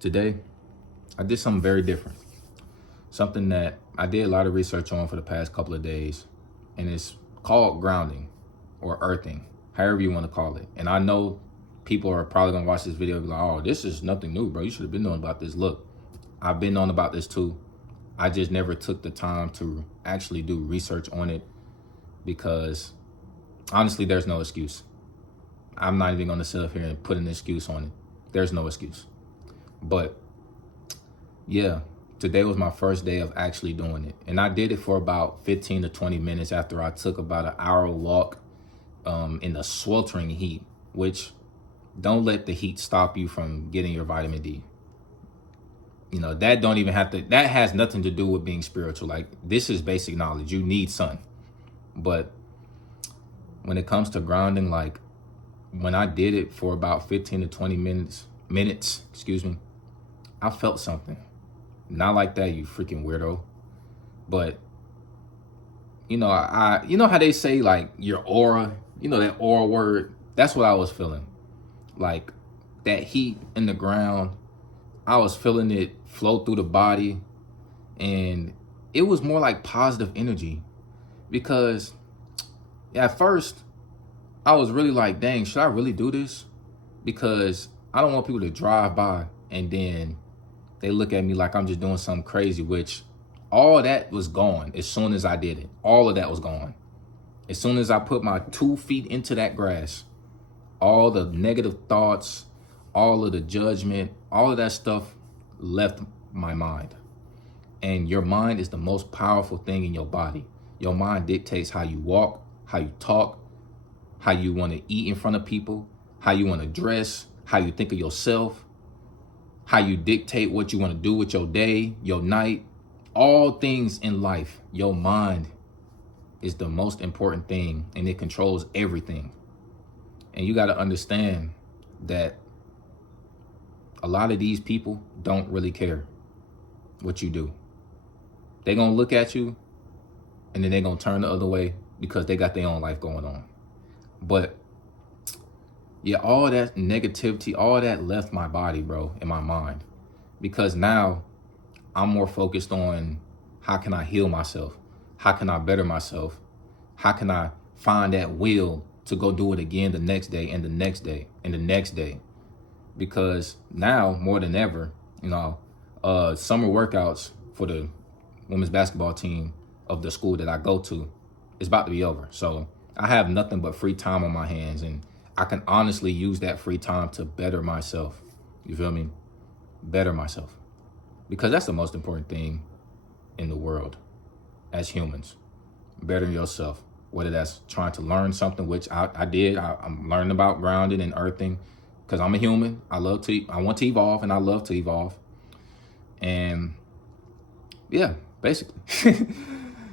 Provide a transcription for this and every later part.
Today, I did something very different. Something that I did a lot of research on for the past couple of days, and it's called grounding or earthing, however you want to call it. And I know people are probably gonna watch this video and be like, oh, this is nothing new, bro. You should have been knowing about this. Look, I've been knowing about this too. I just never took the time to actually do research on it because honestly, there's no excuse. I'm not even gonna sit up here and put an excuse on it. There's no excuse. But yeah, today was my first day of actually doing it. And I did it for about 15 to 20 minutes after I took about an hour walk in the sweltering heat, which don't let the heat stop you from getting your vitamin D. You know, that don't even have to, that has nothing to do with being spiritual. Like, this is basic knowledge. You need sun. But when it comes to grounding, like when I did it for about 15 to 20 minutes, I felt something. Not like that, you freaking weirdo. But you know, you know how they say like your aura, you know, that aura word, that's what I was feeling. Like that heat in the ground, I was feeling it flow through the body, and it was more like positive energy. Because at first I was really like, dang, should I really do this? Because I don't want people to drive by and then they look at me like I'm just doing something crazy, which all that was gone as soon as I did it. All of that was gone. As soon as I put my 2 feet into that grass, all the negative thoughts, all of the judgment, all of that stuff left my mind. And your mind is the most powerful thing in your body. Your mind dictates how you walk, how you talk, how you want to eat in front of people, how you want to dress, how you think of yourself, how you dictate what you want to do with your day, your night, all things in life. Your mind is the most important thing, and it controls everything. And you got to understand that a lot of these people don't really care what you do. They're going to look at you and then they're going to turn the other way because they got their own life going on. But yeah, all that negativity, all that left my body, bro, in my mind. Because now I'm more focused on how can I heal myself? How can I better myself? How can I find that will to go do it again the next day and the next day and the next day? Because now more than ever, you know, summer workouts for the women's basketball team of the school that I go to is about to be over. So I have nothing but free time on my hands, and I can honestly use that free time to better myself. You feel me? Better myself. Because that's the most important thing in the world as humans. Bettering yourself. Whether that's trying to learn something, which I did. I'm learning about grounding and earthing because I'm a human. I want to evolve, and I love to evolve. And yeah, basically,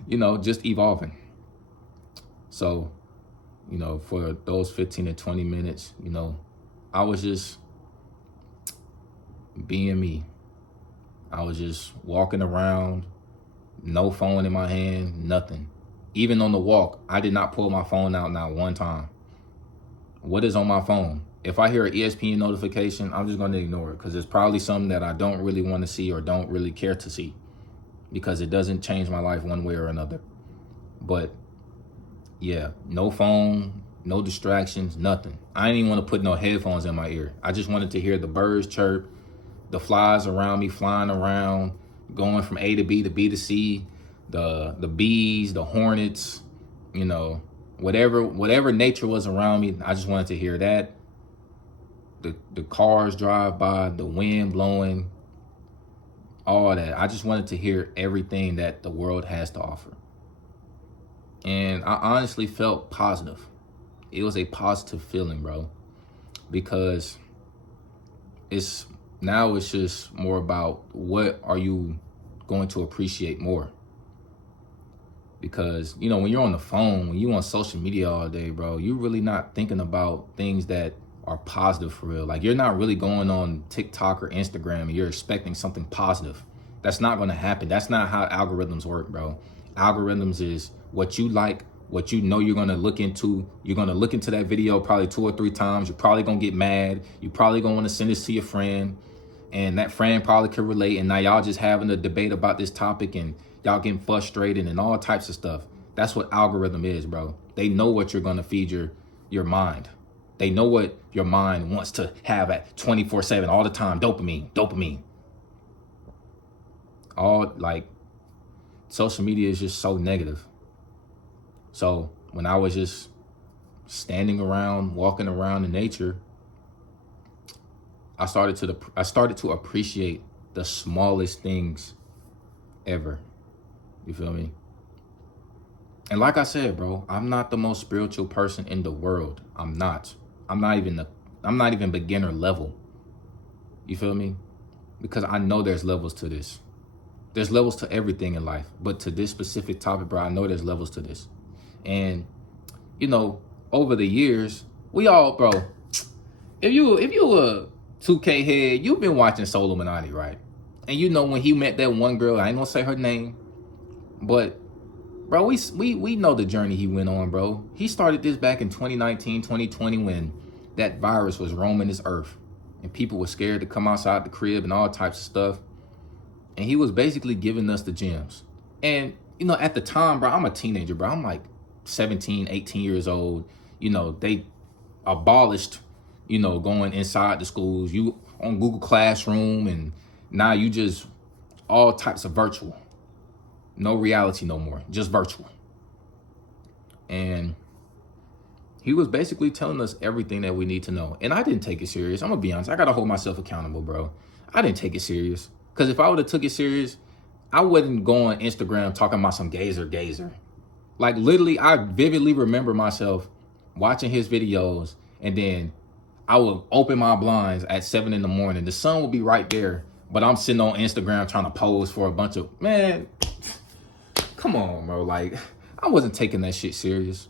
you know, just evolving. So, you know, for those 15 to 20 minutes, you know, I was just being me. I was just walking around, no phone in my hand, nothing. Even on the walk, I did not pull my phone out not one time. What is on my phone? If I hear an ESPN notification, I'm just going to ignore it because it's probably something that I don't really want to see or don't really care to see because it doesn't change my life one way or another. But yeah, no phone, no distractions, nothing. I didn't even want to put no headphones in my ear. I just wanted to hear the birds chirp, the flies around me flying around, going from A to B to B to C, the bees, the hornets, you know, whatever nature was around me. I just wanted to hear that. The cars drive by, the wind blowing, all that. I just wanted to hear everything that the world has to offer. And I honestly felt positive. It was a positive feeling, bro, because it's just more about what are you going to appreciate more. Because, you know, when you're on the phone, when you're on social media all day, bro, you're really not thinking about things that are positive for real. Like, you're not really going on TikTok or Instagram and you're expecting something positive. That's not going to happen. That's not how algorithms work, bro. Algorithms is what you like, what you know you're going to look into. You're going to look into that video probably 2 or 3 times. You're probably going to get mad. You're probably going to want to send this to your friend. and that friend probably could relate, and now y'all just having a debate about this topic and y'all getting frustrated and all types of stuff. That's what algorithm is, bro. They know what you're gonna feed your mind. They know what your mind wants to have at 24/7 all the time. Dopamine. All like social media is just so negative. So when I was just standing around, walking around in nature, I started to appreciate the smallest things ever. You feel me? And like I said, bro, I'm not the most spiritual person in the world. I'm not. I'm not even beginner level. You feel me? Because I know there's levels to this. There's levels to everything in life, but to this specific topic, bro, I know there's levels to this. And you know, over the years, we all, bro, if you a 2K head, you've been watching Soul Illuminati, right? And you know when he met that one girl, I ain't gonna say her name, but bro, we know the journey he went on, bro. He started this back in 2019, 2020 when that virus was roaming this earth and people were scared to come outside the crib and all types of stuff. And he was basically giving us the gems. And, you know, at the time, bro, I'm a teenager, bro. I'm like 17, 18 years old. You know, they abolished, you know, going inside the schools. You on Google Classroom, and now you just all types of virtual. No reality no more, just virtual. And he was basically telling us everything that we need to know. And I didn't take it serious. I'm gonna be honest. I gotta hold myself accountable, bro. I didn't take it serious. Because if I would have took it serious, I wouldn't go on Instagram talking about some gazer. Like literally, I vividly remember myself watching his videos, and then I would open my blinds at 7 a.m. The sun would be right there, but I'm sitting on Instagram trying to pose for a bunch of, man, come on, bro. Like, I wasn't taking that shit serious.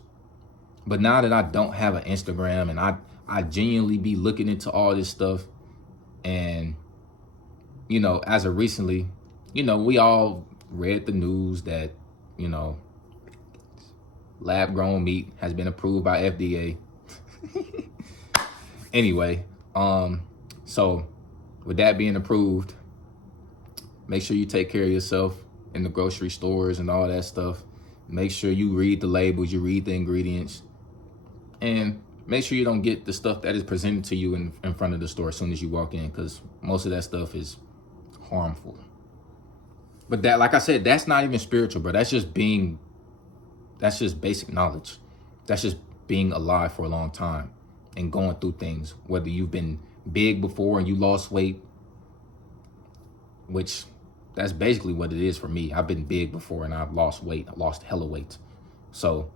But now that I don't have an Instagram, and I genuinely be looking into all this stuff, and you know, as of recently, you know, we all read the news that, you know, lab grown meat has been approved by FDA. Anyway, so with that being approved, make sure you take care of yourself in the grocery stores and all that stuff. Make sure you read the labels, you read the ingredients, and make sure you don't get the stuff that is presented to you in front of the store as soon as you walk in, because most of that stuff is harmful. But that, like I said, that's not even spiritual, bro. That's just basic knowledge. That's just being alive for a long time and going through things. Whether you've been big before and you lost weight, which that's basically what it is for me. I've been big before and I've lost weight. I lost hella weight. So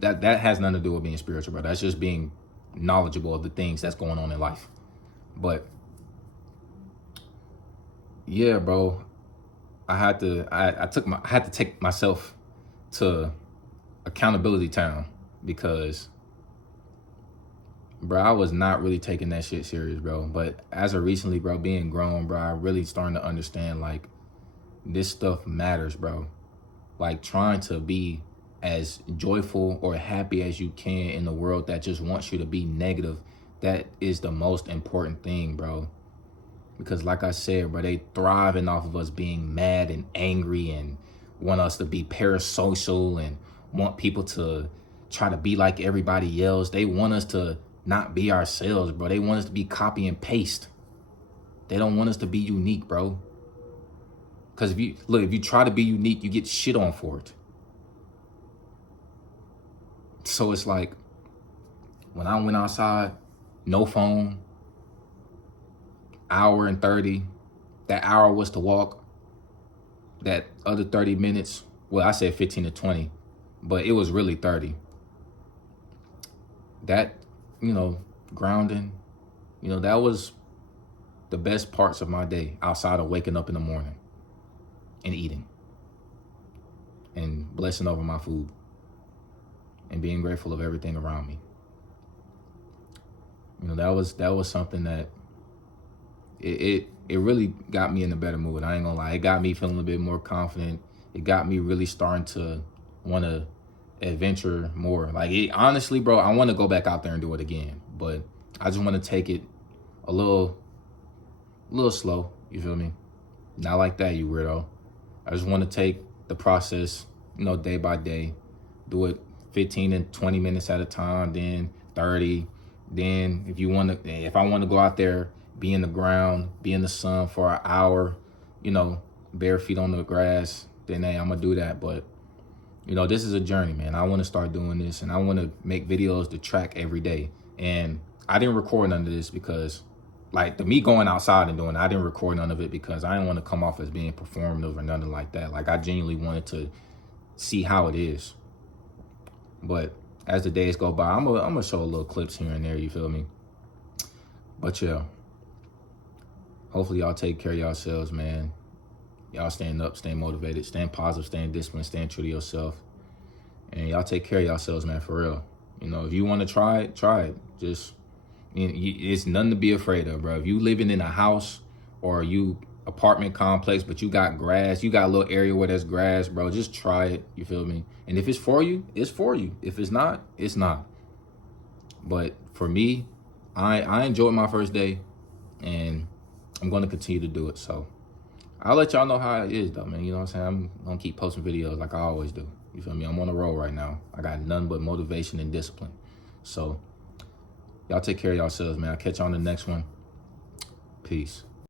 that has nothing to do with being spiritual, bro. That's just being knowledgeable of the things that's going on in life. But yeah, bro, I had to take myself to accountability town, because bro, I was not really taking that shit serious, bro. But as of recently, bro, being grown, bro, I really starting to understand, like, this stuff matters, bro. Like, trying to be as joyful or happy as you can in the world that just wants you to be negative, that is the most important thing, bro. Because like I said, bro, they thriving off of us being mad and angry and want us to be parasocial and want people to try to be like everybody else. They want us to not be ourselves, bro. They want us to be copy and paste. They don't want us to be unique, bro. Because if you try to be unique, you get shit on for it. So it's like, when I went outside, no phone, hour and 30, that hour was to walk. That other 30 minutes, well, I said 15 to 20, but it was really 30. That, you know, grounding, you know, that was the best parts of my day outside of waking up in the morning and eating and blessing over my food and being grateful of everything around me. You know, that was something that it really got me in a better mood. I ain't gonna lie. It got me feeling a bit more confident. It got me really starting to want to adventure more. Like, honestly, bro, I want to go back out there and do it again. But I just want to take it a little a little slow, you feel me? Not like that, you weirdo. I just want to take the process, day by day, do it 15 and 20 minutes at a time, then 30. Then if I want to go out there, be in the ground, be in the sun for an hour, bare feet on the grass, then hey, I'm gonna do that. But this is a journey, man. I want to start doing this, and I want to make videos to track every day. And I didn't record none of this because, like, me going outside and doing it, I didn't record none of it because I didn't want to come off as being performative or nothing like that. Like, I genuinely wanted to see how it is. But as the days go by, I'm gonna show a little clips here and there, you feel me? But yeah, hopefully y'all take care of yourselves, man. Y'all staying up, staying motivated, staying positive, staying disciplined, staying true to yourself. And y'all take care of yourselves, man, for real. If you want to try it, try it. Just, it's nothing to be afraid of, bro. If you living in a house or you apartment complex, but you got grass, you got a little area where there's grass, bro, just try it, you feel me? And if it's for you, it's for you. If it's not, it's not. But for me, I enjoyed my first day, and I'm going to continue to do it. So I'll let y'all know how it is, though, man. You know what I'm saying? I'm going to keep posting videos like I always do. You feel me? I'm on a roll right now. I got nothing but motivation and discipline. So y'all take care of yourselves, man. I'll catch you on the next one. Peace.